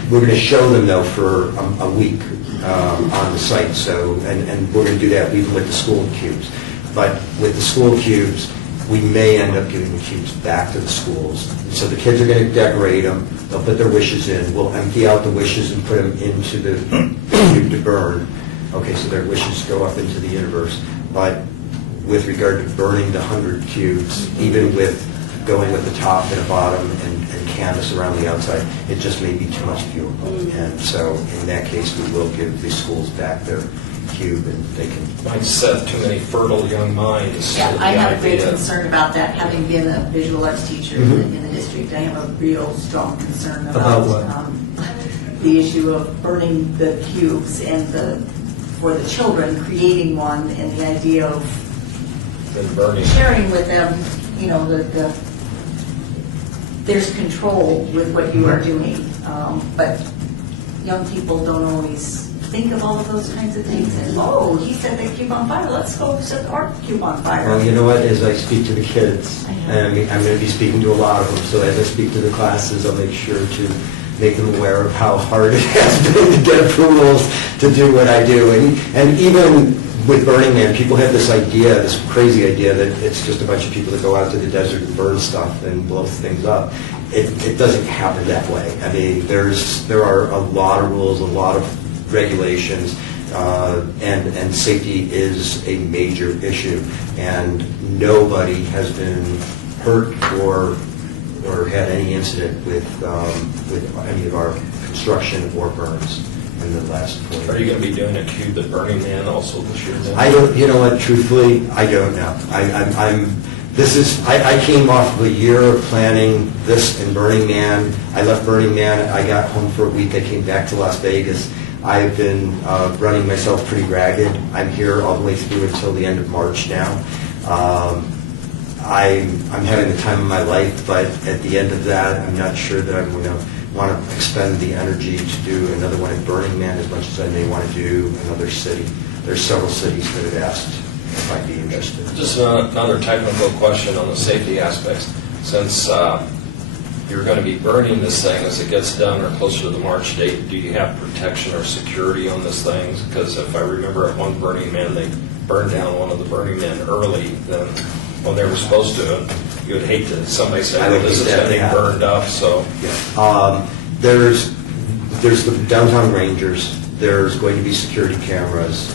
We're gonna show them though for a week on the site. So and we're gonna do that even with the school cubes. But with the school cubes, we may end up giving the cubes back to the schools. So the kids are going to decorate them. They'll put their wishes in. We'll empty out the wishes and put them into the cube to burn. Okay, so their wishes go up into the universe. But with regard to burning the 100 cubes, even with going with the top and a bottom and canvas around the outside, it just may be too much fuel. And so in that case, we will give the schools back their cube and they can... Might set too many fertile young minds. Yeah, with I the have a great idea. concern about that, having been a visual arts teacher in the district. I have a real strong concern About about what? the issue of burning the cubes and for the children, creating one, and the idea of Then burning. sharing with them, there's control with what you are doing. But young people don't always think of all of those kinds of things. And, oh, he set the cube on fire, let's go set our cube on fire. Well, you know what, as I speak to the kids, and I'm going to be speaking to a lot of them, so as I speak to the classes, I'll make sure to make them aware of how hard it has been to get approvals to do what I do. And even with Burning Man, people have this idea, this crazy idea that it's just a bunch of people that go out to the desert and burn stuff and blow things up. It doesn't happen that way. I mean, there are a lot of rules, a lot of regulations, and safety is a major issue. And nobody has been hurt or had any incident with any of our construction or burns in the last 4 years. Are you going to be doing a cube at Burning Man also this year? then? I don't, you know what, truthfully, I don't know. I came off of a year of planning this in Burning Man. I left Burning Man, I got home for a week, I came back to Las Vegas. I've been running myself pretty ragged. I'm here all the way through until the end of March now. I'm having the time of my life, but at the end of that, I'm not sure that I'm going to want to expend the energy to do another one at Burning Man as much as I may want to do another city. There's several cities that have asked if I'd be interested. Just another technical question on the safety aspects. Since you're going to be burning this thing as it gets done or closer to the March date, do you have protection or security on this thing? Because if I remember at one Burning Man, they burned down one of the Burning Men early than when they were supposed to. You would hate to somebody say, well, this is getting burned up, so. Yeah. There's the downtown rangers. There's going to be security cameras.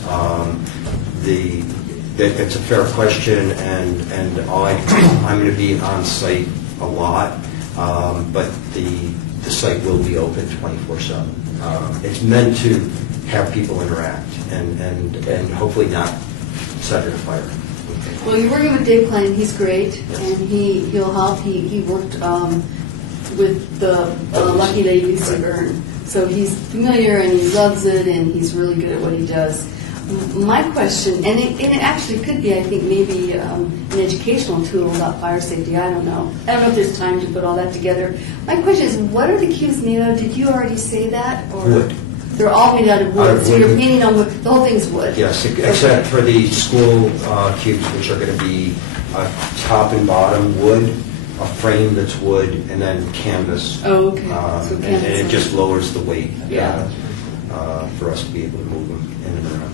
It's a fair question, and I'm going to be on site a lot, but the site will be open 24/7. It's meant to have people interact and hopefully not set it afire. Well, you're working with Dave Klein, he's great, and he'll help. He worked with the Lucky Ladies to burn. So he's familiar and he loves it and he's really good at what he does. My question, and it actually could be, I think, maybe an educational tool about fire safety, I don't know. I don't know if there's time to put all that together. My question is, what are the cubes made of? Did you already say that? Or Wood. They're all made out of wood, so you're painting on wood, the whole thing's wood? Yes, except for the school cubes, which are going to be top and bottom wood, a frame that's wood, and then canvas. Oh, okay. And it just lowers the weight for us to be able to move them in and around.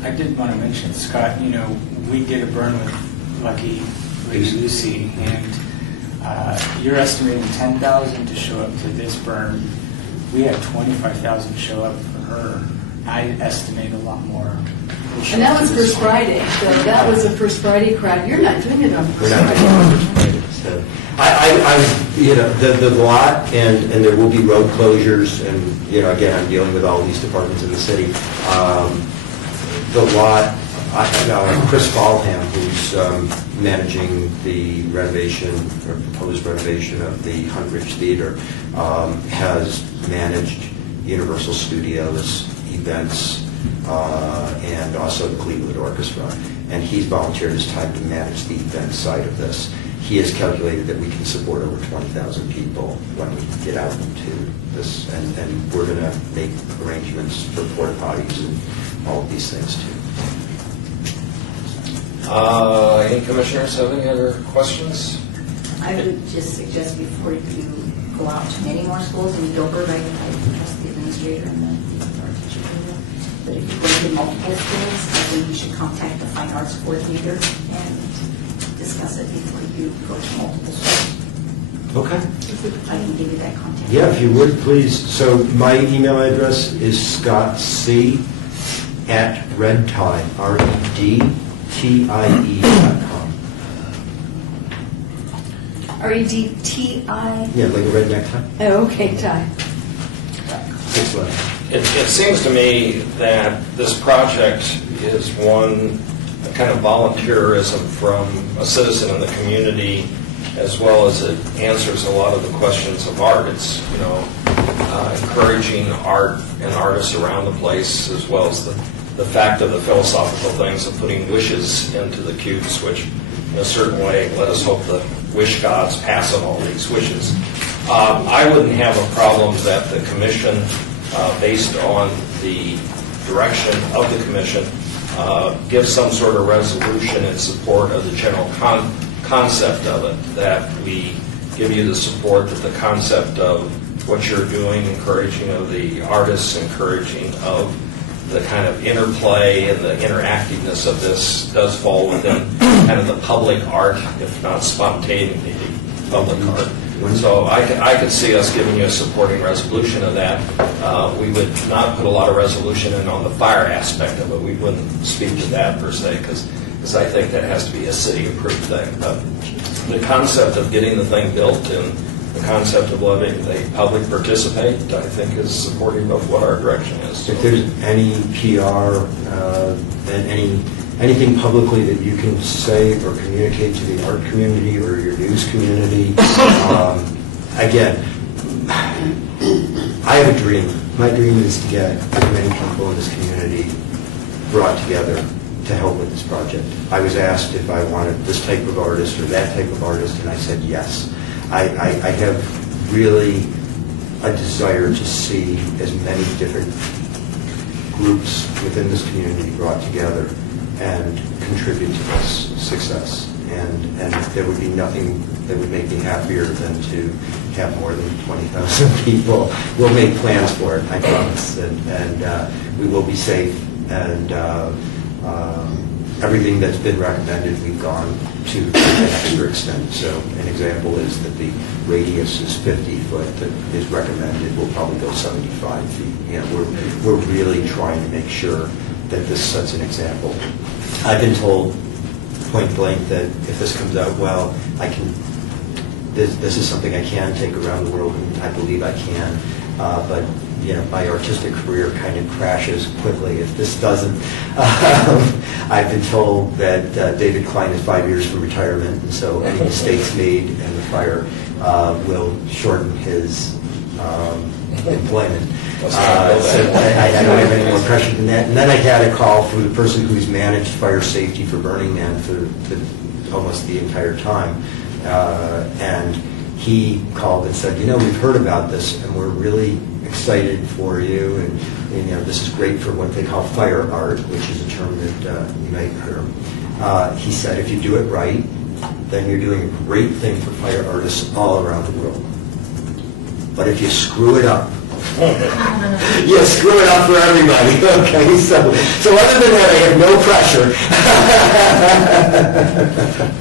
I did want to mention, Scott, we did a burn with Lucky Lady Lucy, and you're estimating 10,000 to show up to this burn. We had 25,000 show up for her. I estimate a lot more. And that was First Friday, so that was a First Friday crowd. You're not doing it on First Friday. So, the lot, and there will be road closures, and again, I'm dealing with all these departments in the city. The lot, Chris Fallham, who's managing the renovation or proposed renovation of the Huntridge Theater, has managed Universal Studios events and also the Cleveland Orchestra, and he's volunteered his time to manage the event side of this. He has calculated that we can support over 20,000 people when we get out into this, and we're going to make arrangements for porta potties and all of these things too. Any commissioners have any other questions? I would just suggest before you go out to many more schools, and you don't go right, I trust the administrator and the art teacher, but if you go to multiple schools, I think you should contact the fine arts coordinator and discuss it before you go to multiple schools. Okay. I can give you that contact. Yeah, if you would, please. So my email address is scottc@redtie, redtie.com. R-E-D-T-I? Yeah, like a red necktie. Oh, okay, tie. 6 letters. It seems to me that this project is one kind of volunteerism from a citizen in the community, as well as it answers a lot of the questions of art. It's, encouraging art and artists around the place, as well as the fact of the philosophical things of putting wishes into the cubes, which in a certain way, let us hope the wish gods pass on all these wishes. I wouldn't have a problem that the commission, based on the direction of the commission, give some sort of resolution in support of the general concept of it, that we give you the support that the concept of what you're doing, encouraging of the artists, encouraging of the kind of interplay and the interactiveness of this does fall within kind of the public art, if not spontaneity, public art. So I could see us giving you a supporting resolution of that. We would not put a lot of resolution in on the fire aspect of it. We wouldn't speak to that per se, because I think that has to be a city-approved thing. But the concept of getting the thing built and the concept of letting the public participate, I think, is supportive of what our direction is. If there's any PR and anything publicly that you can say or communicate to the art community or your news community, again, I have a dream. My dream is to get as many people in this community brought together to help with this project. I was asked if I wanted this type of artist or that type of artist, and I said yes. I have really a desire to see as many different groups within this community brought together and contribute to this success. And there would be nothing that would make me happier than to have more than 20,000 people. We'll make plans for it, I promise, and we will be safe. And everything that's been recommended, we've gone to an extra extent. So an example is that the radius is 50 foot that is recommended. We'll probably go 75 feet. You know, we're really trying to make sure that this sets an example. I've been told point blank that if this comes out well, I can. This is something I can take around the world, and I believe I can. But you know, my artistic career kind of crashes quickly if this doesn't. I've been told that David Klein is 5 years from retirement, and so any mistakes made in the fire will shorten his employment. So I don't have any more pressure than that. And then I had a call from the person who's managed fire safety for Burning Man for almost the entire time. And he called and said, you know, we've heard about this and we're really excited for you. And you know, this is great for what they call fire art, which is a term that you may have heard. He said, if you do it right, then you're doing a great thing for fire artists all around the world. But if you screw it up, you screw it up for everybody. Okay, so other than that, I have no pressure.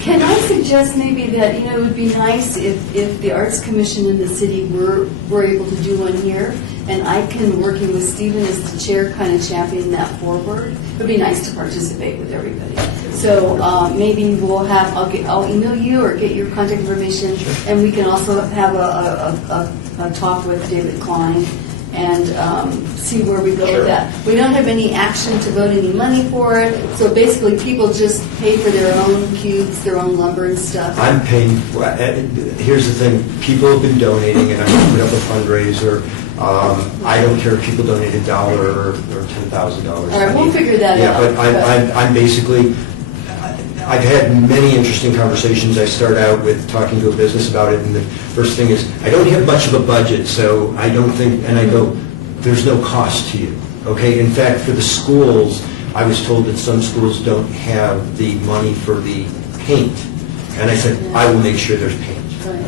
Can I suggest maybe that, you know, it would be nice if the Arts Commission in the city were able to do one here, and I can, working with Stephen as the chair, kind of champion that forward. It would be nice to participate with everybody. So maybe we'll have, I'll email you or get your contact information, and we can also have a talk with David Klein and see where we go with that. We don't have any action to vote any money for it, so basically people just pay for their own cubes, their own lumber and stuff. I'm paying for it. Here's the thing, people have been donating, and I'm going to put up a fundraiser. I don't care if people donate $1 or $10,000. All right, we'll figure that out. Yeah, but I'm basically, I've had many interesting conversations. I start out with talking to a business about it, and the first thing is, I don't have much of a budget, so I don't think, and I go, there's no cost to you, okay? In fact, for the schools, I was told that some schools don't have the money for the paint. And I said, I will make sure there's paint,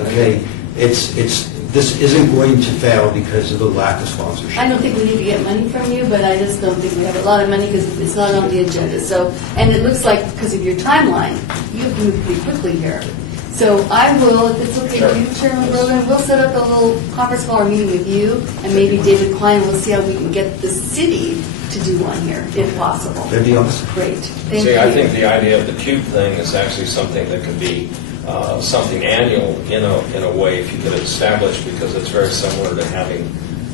okay? This isn't going to fail because of the lack of sponsorship. I don't think we need to get money from you, but I just don't think we have a lot of money because it's not on the agenda. So, and it looks like because of your timeline, you have to move pretty quickly here. So I will, if it's okay with you, Chairman Brogan, we'll set up a little conference call or meeting with you, and maybe David Klein, we'll see how we can get the city to do one here, if possible. That'd be awesome. Great. Thank you. See, I think the idea of the cube thing is actually something that could be something annual in a way if you could establish, because it's very similar to having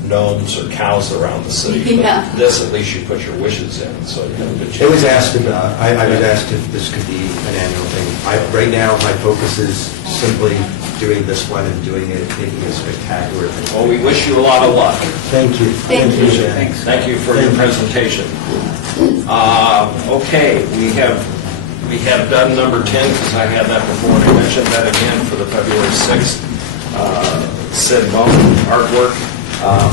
gnomes or cows around the city. Yeah. But this, at least you put your wishes in, so you have a good chance. It was asked about, I was asked if this could be an annual thing. Right now, my focus is simply doing this one and doing it, making it spectacular. Well, we wish you a lot of luck. Thank you. Thank you. Jen. Thank you for your presentation. Okay, we have done number 10, because I had that before, and I mentioned that again for the February 6th Sid Bowman artwork.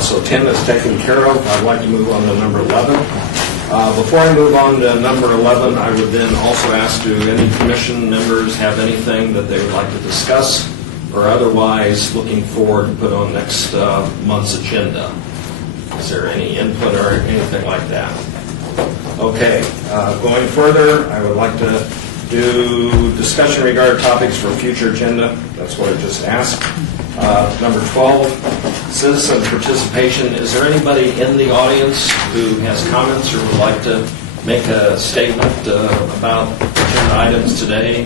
So 10 is taken care of. I'd like to move on to number 11. Before I move on to number 11, I would then also ask, do any commission members have anything that they would like to discuss, or otherwise looking forward to put on next month's agenda? Is there any input or anything like that? Okay, going further, I would like to do discussion regarding topics for future agenda. That's what I just asked. Number 12, citizen participation. Is there anybody in the audience who has comments or would like to make a statement about agenda items today?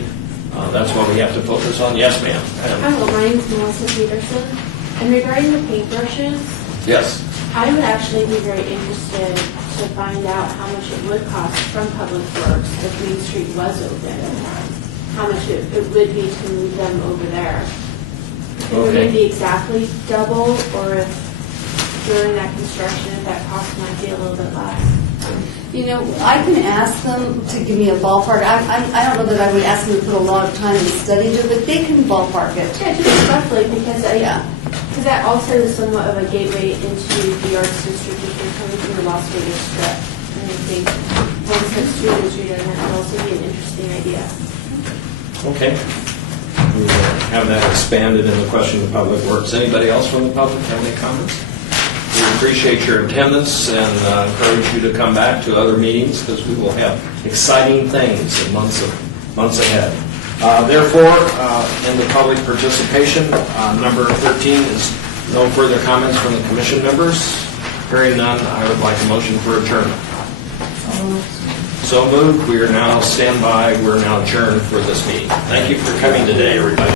That's what we have to focus on. Yes, ma'am. Hello, my name is Melissa Peterson. And regarding the paintbrushes, Yes. I would actually be very interested to find out how much it would cost from Public Works if Main Street was open. How much it would be to move them over there. If it would be exactly double, or if during that construction, if that cost might be a little bit less. You know, I can ask them to give me a ballpark. I don't know that I would ask them to put a lot of time and study into it, but they can ballpark it. Yeah, just roughly, because Yeah. because that also is somewhat of a gateway into the arts district if you're coming from the Las Vegas Strip. And I think once that student is redone, that would also be an interesting idea. Okay. We will have that expanded in the question of Public Works. Anybody else from the public have any comments? We appreciate your attendance and encourage you to come back to other meetings because we will have exciting things in months ahead. Therefore, in the public participation, number 13 is no further comments from the commission members. Hearing none, I would like a motion for adjournment. So moved. We are now standby. We're now adjourned for this meeting. Thank you for coming today, everybody.